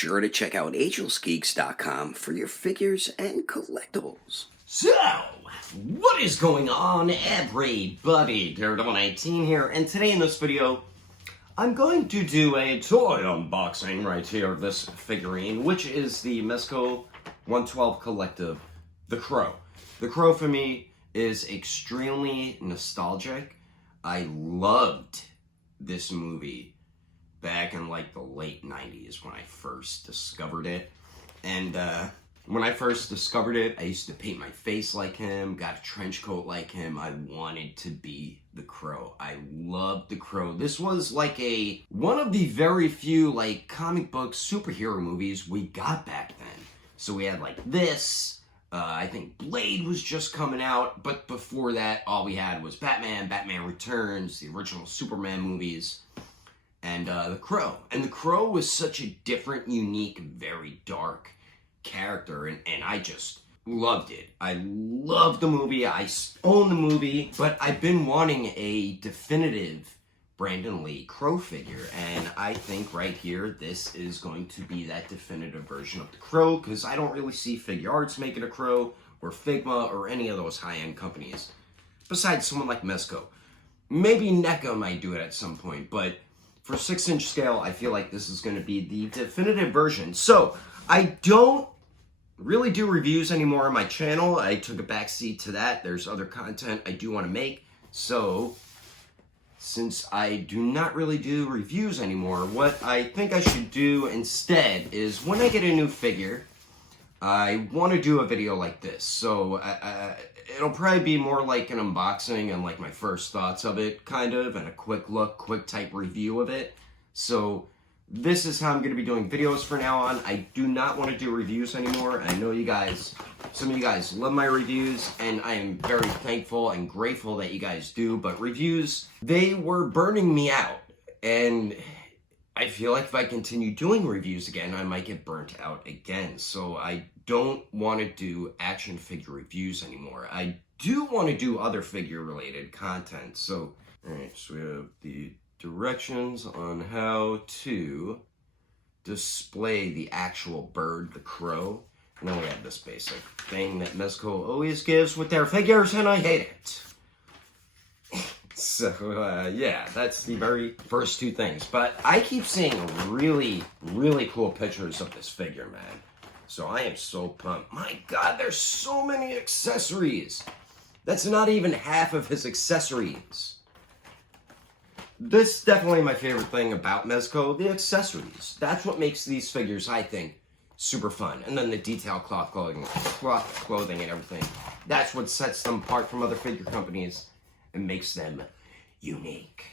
sure to check out Agelessgeeks.com for your figures and collectibles. So, what is going on, everybody? Daredevil19 here, and today in this video, I'm going to do a toy unboxing right here of this figurine, which is the Mezco 112 Collective, The Crow. The Crow, for me, is extremely nostalgic. I loved this movie back in like the late 90s when I first discovered it. And when I first discovered it, I used to paint my face like him, got a trench coat like him. I wanted to be the Crow. I loved the Crow. This was like one of the very few like comic book superhero movies we got back then. So we had like this, I think Blade was just coming out, but before that, all we had was Batman, Batman Returns, the original Superman movies, and The Crow. And The Crow was such a different, unique, very dark character, and I just loved it. I loved the movie. I own the movie, but I've been wanting a definitive Brandon Lee Crow figure, and I think right here, this is going to be that definitive version of the Crow, because I don't really see Figure Arts making a Crow, or Figma, or any of those high-end companies, besides someone like Mezco. Maybe NECA might do it at some point, but for 6-inch scale, I feel like this is going to be the definitive version. So, I don't really do reviews anymore on my channel. I took a backseat to that. There's other content I do want to make. So, since I do not really do reviews anymore, what I think I should do instead is when I get a new figure, I want to do a video like this. So, it'll probably be more like an unboxing and like my first thoughts of it, kind of, and a quick look, quick type review of it. So, this is how I'm going to be doing videos from now on. I do not want to do reviews anymore. I know you guys, some of you guys love my reviews, and I am very thankful and grateful that you guys do, but reviews, they were burning me out, and I feel like if I continue doing reviews again, I might get burnt out again, so I don't want to do action figure reviews anymore. I do want to do other figure-related content, so, alright, so we have the directions on how to display the actual bird, the crow. And then we have this basic thing that Mezco always gives with their figures, and I hate it. So, yeah, that's the very first two things. But I keep seeing really, really cool pictures of this figure, man. So I am so pumped. My God, there's so many accessories. That's not even half of his accessories. This is definitely my favorite thing about Mezco, the accessories. That's what makes these figures, I think, super fun. And then the detail cloth clothing and everything. That's what sets them apart from other figure companies and makes them unique.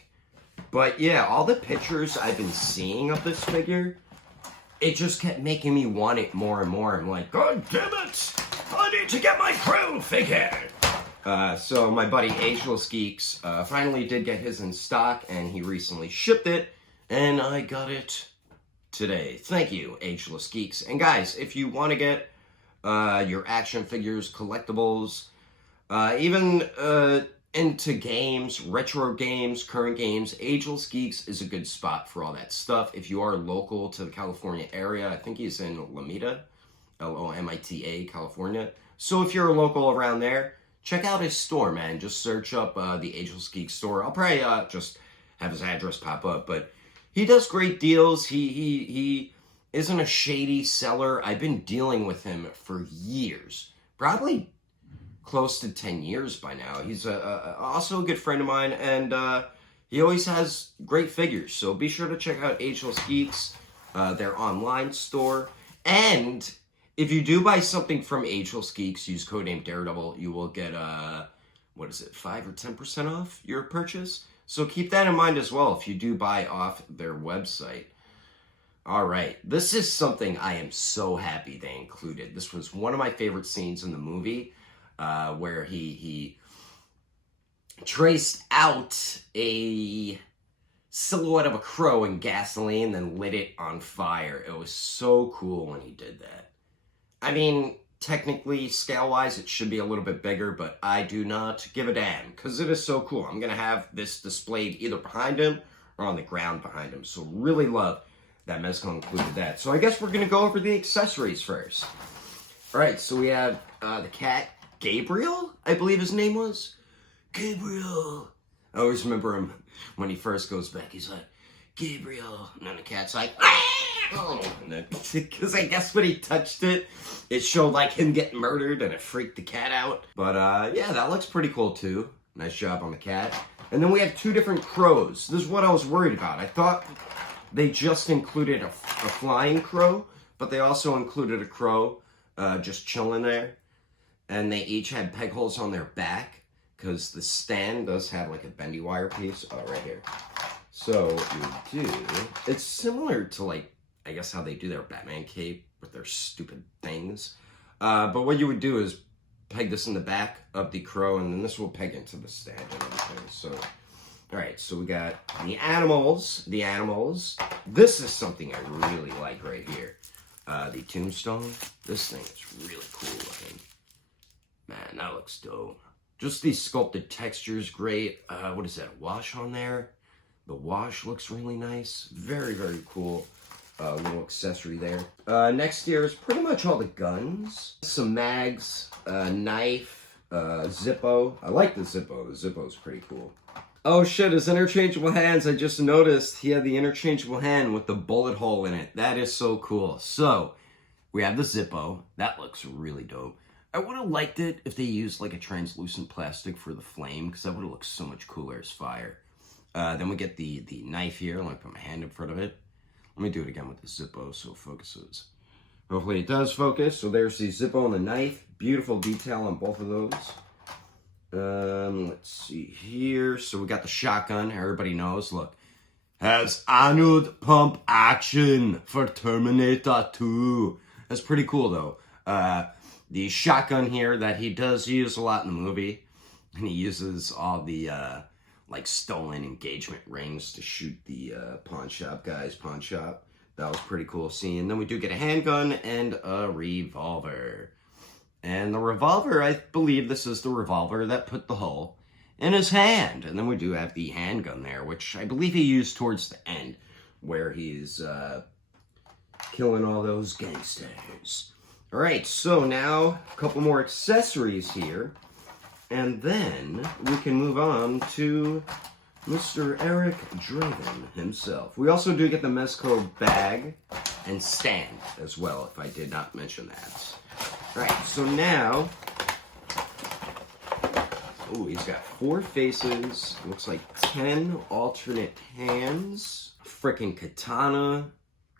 But yeah, all the pictures I've been seeing of this figure, it just kept making me want it more and more. I'm like, God damn it! I need to get my Crow figure! So my buddy Agelessgeeks finally did get his in stock, and he recently shipped it, and I got it today. Thank you, Agelessgeeks. And guys, if you want to get your action figures, collectibles, even into games, retro games, current games, Agelessgeeks is a good spot for all that stuff. If you are local to the California area, I think he's in Lomita, Lomita, California. So if you're local around there, check out his store, man. Just search up the Agelessgeeks store. I'll probably just have his address pop up, but he does great deals. He isn't a shady seller. I've been dealing with him for years, probably close to 10 years by now. He's also a good friend of mine, and he always has great figures. So be sure to check out Agelessgeeks, their online store, and if you do buy something from Agelessgeeks, use codename Daredevil, you will get, 5 or 10% off your purchase. So keep that in mind as well if you do buy off their website. Alright, this is something I am so happy they included. This was one of my favorite scenes in the movie, where he traced out a silhouette of a crow in gasoline, then lit it on fire. It was so cool when he did that. I mean, technically, scale-wise, it should be a little bit bigger, but I do not give a damn, because it is so cool. I'm going to have this displayed either behind him or on the ground behind him. So really love that Mezco included that. So I guess we're gonna go over the accessories first. All right, so we have the cat, Gabriel, I believe his name was. Gabriel. I always remember him when he first goes back. He's like, Gabriel. And then the cat's like, oh. Because I guess when he touched it, it showed like him getting murdered and it freaked the cat out. But yeah, that looks pretty cool too. Nice job on the cat. And then we have two different crows. This is what I was worried about. I thought they just included a flying crow, but they also included a crow just chilling there. And they each had peg holes on their back, because the stand does have like a bendy wire piece. Oh, right here. So what you do, it's similar to like, I guess how they do their Batman cape with their stupid things. But what you would do is peg this in the back of the crow, and then this will peg into the stand and everything. So, all right, so we got the animals. The animals. This is something I really like right here. The tombstone. This thing is really cool looking. Man, that looks dope. Just the sculpted textures, great. What is that, wash on there? The wash looks really nice. Very, very cool. Little accessory there. Next here is pretty much all the guns. Some mags, knife, Zippo. I like the Zippo. The Zippo's pretty cool. Oh shit, his interchangeable hands. I just noticed he had the interchangeable hand with the bullet hole in it. That is so cool. So, we have the Zippo. That looks really dope. I would have liked it if they used like a translucent plastic for the flame, because that would have looked so much cooler as fire. Then we get the knife here. Let me put my hand in front of it. Let me do it again with the Zippo so it focuses. Hopefully it does focus. So there's the Zippo and the knife. Beautiful detail on both of those. Let's see here. So we got the shotgun. Everybody knows, look. Has anode pump action for Terminator 2. That's pretty cool though. The shotgun here that he does use a lot in the movie. And he uses all the like stolen engagement rings to shoot the pawn shop guys, pawn shop. That was pretty cool seeing. Then we do get a handgun and a revolver. And the revolver, I believe this is the revolver that put the hole in his hand. And then we do have the handgun there, which I believe he used towards the end, where he's killing all those gangsters. All right, so now a couple more accessories here. And then we can move on to Mr. Eric Draven himself. We also do get the Mezco bag and stand as well, if I did not mention that. All right, so now, oh, he's got 4 faces. Looks like 10 alternate hands. Freaking katana,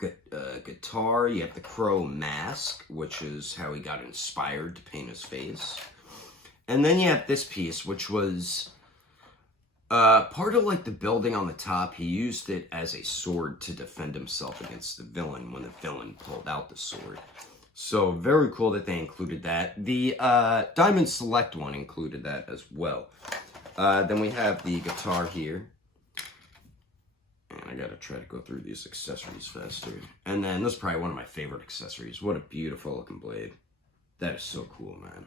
guitar. You have the crow mask, which is how he got inspired to paint his face. And then you have this piece, which was part of like the building on the top. He used it as a sword to defend himself against the villain when the villain pulled out the sword. So very cool that they included that. The Diamond Select one included that as well. Then we have the guitar here. And I gotta try to go through these accessories faster. And then this is probably one of my favorite accessories. What a beautiful looking blade. That is so cool, man.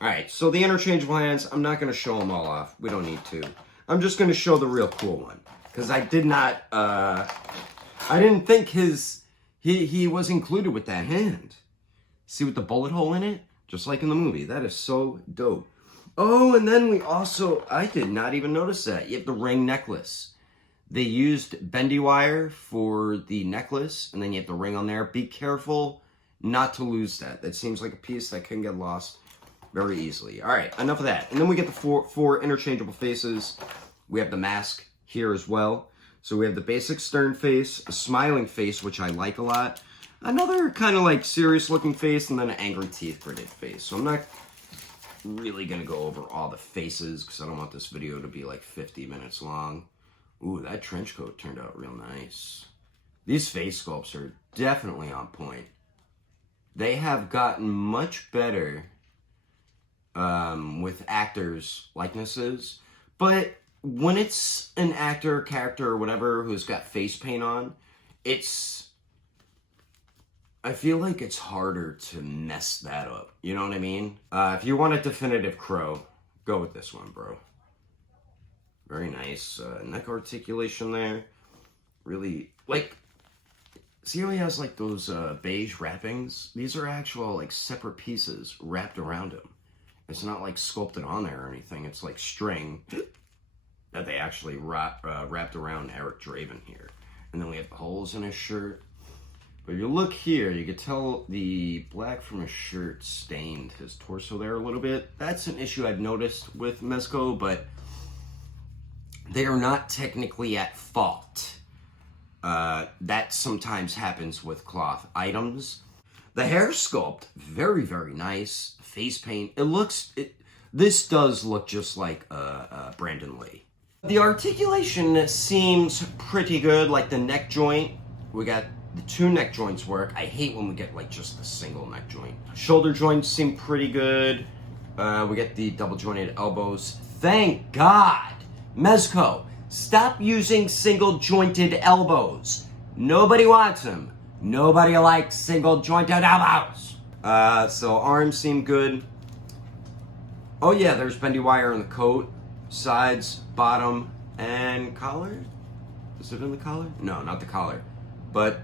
Alright, so the interchangeable hands, I'm not going to show them all off. We don't need to. I'm just going to show the real cool one. Because I did not, I didn't think he was included with that hand. See with the bullet hole in it? Just like in the movie. That is so dope. Oh, and then we also, I did not even notice that. You have the ring necklace. They used bendy wire for the necklace, and then you have the ring on there. Be careful not to lose that. That seems like a piece that can get lost very easily. All right, enough of that. And then we get the four interchangeable faces. We have the mask here as well. So we have the basic stern face, a smiling face, which I like a lot. Another kind of like serious looking face, and then an angry teeth gritted face. So I'm not really going to go over all the faces because I don't want this video to be like 50 minutes long. Ooh, that trench coat turned out real nice. These face sculpts are definitely on point. They have gotten much better with actors' likenesses, but when it's an actor, character, or whatever who's got face paint on, I feel like it's harder to mess that up. You know what I mean? If you want a definitive crow, go with this one, bro. Very nice neck articulation there. Really, like, See how he has like those beige wrappings? These are actual like separate pieces wrapped around him. It's not like sculpted on there or anything. It's like string that they actually wrapped around Eric Draven here. And then we have the holes in his shirt. But if you look here, you can tell the black from his shirt stained his torso there a little bit. That's an issue I've noticed with Mezco, but they are not technically at fault. That sometimes happens with cloth items. The hair sculpt, very, very nice. Face paint, this does look just like Brandon Lee. The articulation seems pretty good, like the neck joint. We got the 2 neck joints work. I hate when we get like just the single neck joint. Shoulder joints seem pretty good. We get the double jointed elbows. Thank God! Mezco, stop using single jointed elbows. Nobody wants them. Nobody likes single jointed elbows. So arms seem good. Oh yeah, there's bendy wire in the coat, sides, bottom, and collar. Is it in the collar? No, not the collar. But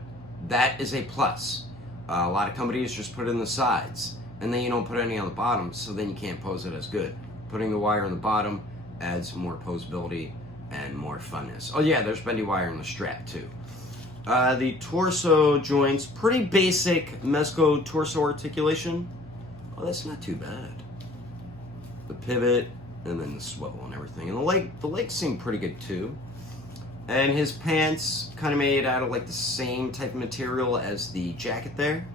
that is a plus. A lot of companies just put it in the sides, and then you don't put any on the bottom, so then you can't pose it as good. Putting the wire on the bottom adds more posability and more funness. Oh yeah, there's bendy wire in the strap too. The torso joints, pretty basic Mezco torso articulation. Oh, that's not too bad. The pivot, and then the swivel and everything. And the legs seem pretty good too. And his pants kind of made out of like the same type of material as the jacket there.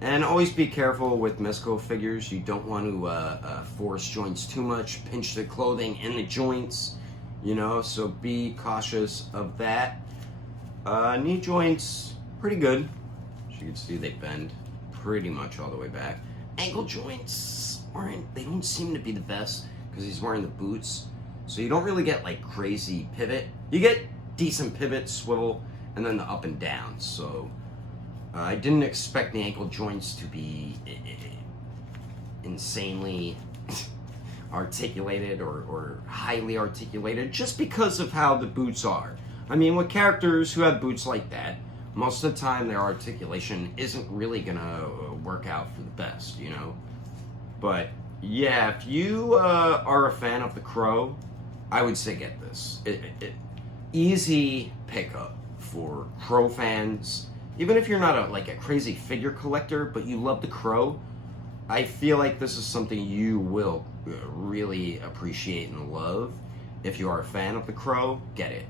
And always be careful with Mezco figures. You don't want to force joints too much, pinch the clothing in the joints, you know, so be cautious of that. Knee joints, pretty good. As you can see, they bend pretty much all the way back. Ankle joints, they don't seem to be the best because he's wearing the boots. So you don't really get like crazy pivot. You get decent pivot, swivel, and then the up and down. So I didn't expect the ankle joints to be insanely articulated or highly articulated just because of how the boots are. I mean, with characters who have boots like that, most of the time their articulation isn't really gonna work out for the best, you know? But yeah, if you are a fan of the Crow, I would say get this. Easy pickup for Crow fans. Even if you're not a crazy figure collector, but you love the Crow, I feel like this is something you will really appreciate and love. If you are a fan of the Crow, get it.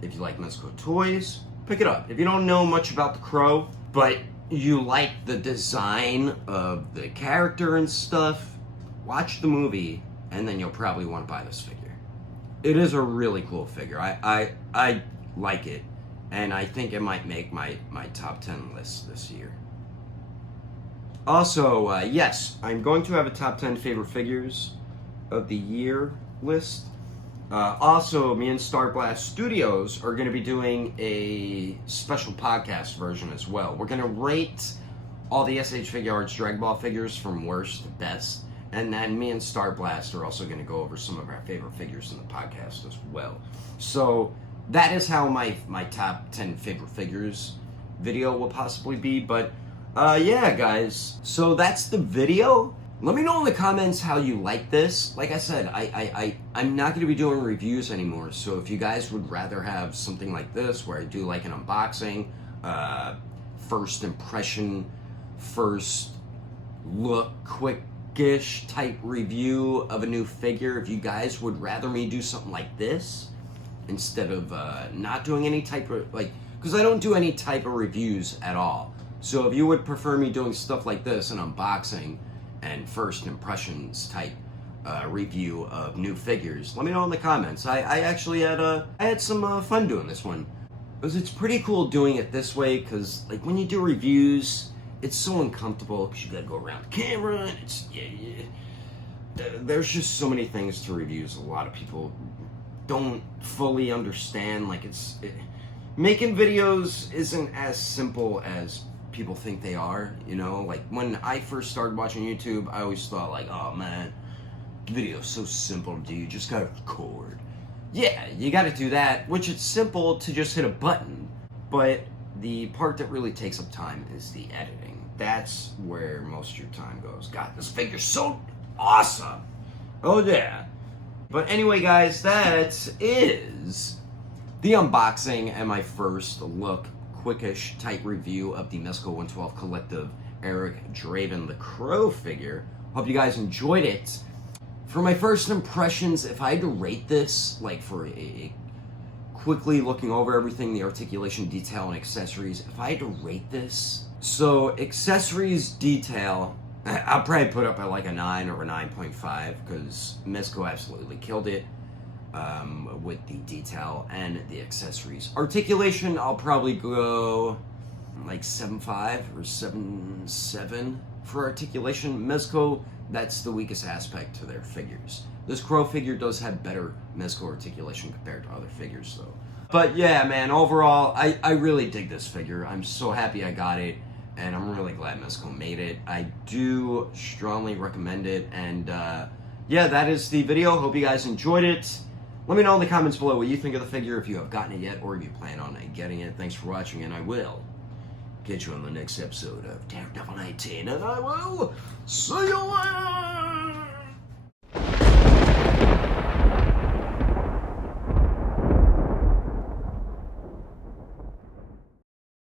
If you like Mezco Toyz, pick it up. If you don't know much about the Crow, but you like the design of the character and stuff, watch the movie, and then you'll probably want to buy this figure. It is a really cool figure. I like it, and I think it might make my top 10 list this year. Also, yes, I'm going to have a top 10 favorite figures of the year list. Also, me and Star Blast Studios are going to be doing a special podcast version as well. We're going to rate all the SH Figuarts Dragon Ball figures from worst to best. And then me and Star Blast are also going to go over some of our favorite figures in the podcast as well. So that is how my top 10 favorite figures video will possibly be. But yeah, guys. So that's the video. Let me know in the comments how you like this. Like I said, I'm not going to be doing reviews anymore. So if you guys would rather have something like this, where I do like an unboxing, first impression, first look, quick-ish type review of a new figure, if you guys would rather me do something like this, instead of not doing any type of, because I don't do any type of reviews at all. So if you would prefer me doing stuff like this, an unboxing, and first impressions type review of new figures, let me know in the comments. I actually had some fun doing this one, because it's pretty cool doing it this way, because like when you do reviews, it's so uncomfortable because you gotta go around the camera, and it's there's just so many things to reviews. A lot of people don't fully understand, making videos isn't as simple as people think they are, you know? Like, when I first started watching YouTube, I always thought, like, oh man, video's so simple to do, you just gotta record. Yeah, you gotta do that, which it's simple to just hit a button, but the part that really takes up time is the editing. That's where most of your time goes. God, this figure's so awesome. Oh yeah. But anyway, guys, that is the unboxing and my first look, quickish, tight review of the Mezco 112 Collective Eric Draven the Crow figure. Hope you guys enjoyed it. For my first impressions, if I had to rate this, like for a quickly looking over everything, the articulation, detail, and accessories, if I had to rate this, so accessories, detail, I'll probably put up at like a 9 or a 9.5 because Mezco absolutely killed it with the detail and the accessories. Articulation, I'll probably go like 7.5 or 7.7 for articulation. Mezco, that's the weakest aspect to their figures. This Crow figure does have better Mezco articulation compared to other figures though. But yeah, man, overall, I really dig this figure. I'm so happy I got it, and I'm really glad Mezco made it. I do strongly recommend it, and yeah, that is the video. Hope you guys enjoyed it. Let me know in the comments below what you think of the figure, if you have gotten it yet, or if you plan on getting it. Thanks for watching, and I will catch you on the next episode of Daredevil 19, and I will see you later!